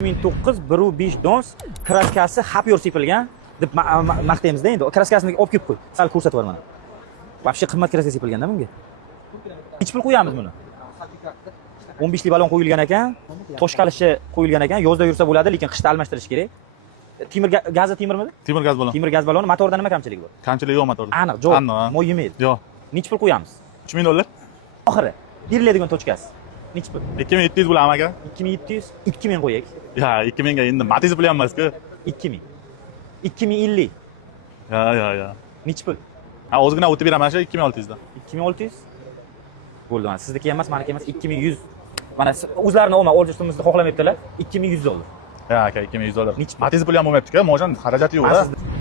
2009 1.5 dons kraskasi hapyor sepilgan deb maqtaymiz-da endi. Kraskasini olib kelib qo'y. Sal ko'rsatib ber mana. Вообще qimmat kraska sepilganda bunga. Necha pul qo'yamiz buni? 15 lik balon qo'yilgan ekan, tosh qalishi qo'yilgan ekan, yozda yursa bo'ladi, lekin qishda almashtirish kerak. Gazi temirmidi? Temir gaz balon. Temir gaz baloni motorda nima kamchiligi bor? Kamchiligi yo'q motorda. Aniq, javob. Moy yemaydi. Yo'q. Necha pul qo'yamiz? 3000 dollar. Oxiri beriladigan tochkasi. Necha pul? 2700 bo'laman aka. 2700, 2000 qo'yaylik. Ya, 2000 ga endi Matiz bilan emas-ku. 2000. 2050. Ya. Necha pul? Ha, o'zgina o'tib beraman shu 2600 dan. 2600. Bo'ldi mana. Sizniki emas, meniki emas, 2100. Mana o'zlarini olma, olishimizni xohlamayaptilar. 2100 dollar. Ya aka, 2100 dollar. Matiz bilan bo'lmayapti-ku, mojam xarajati yo'q.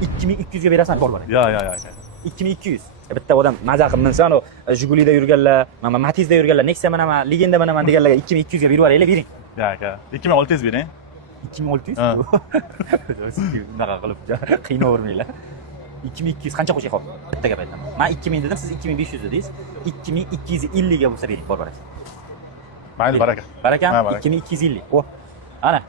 2200 ga berasan, bor bor. Ya aka. 2200. Bitta odam maza qilib minsa, Jigulida yurganlar, mana Matizda yurganlar, Nexia mana Legenda mana deganlarga 2200 ga berib yuboraylik, bering. Ya aka, 2600 bering. 2600? Unaqa qilib qiynavermanglar. 2200 qancha qo'shay hop? Bitta gap aytaman. Men 2000 dedim, siz 2500 dedingiz. 2250 ga bo'lsa bering, bor bor. Mayli, baraka. Barakam 2250. O. Ana.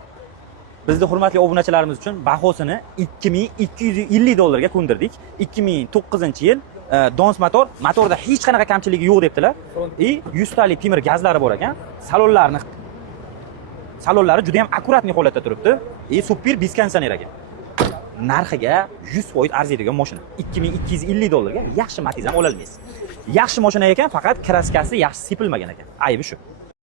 Bizning hurmatli obunachilarimiz uchun bahosini 2250 dollarga ko'ndirdik. 2009-yil Dons motorda hech qanaqa kamchiligi yo'q debdilar. 100 talik temir gazlari bor ekan. Salonlari juda ham akkuratniy holatda turibdi. Super biskonsioner ekan. Narxiga 100% arziydigan mashina. 2250 dollarga yaxshi Matiz ham ola olmaysiz. Yaxshi mashina ekan, faqat kraskasi yaxshi sepilmagan ekan. Aybi shu.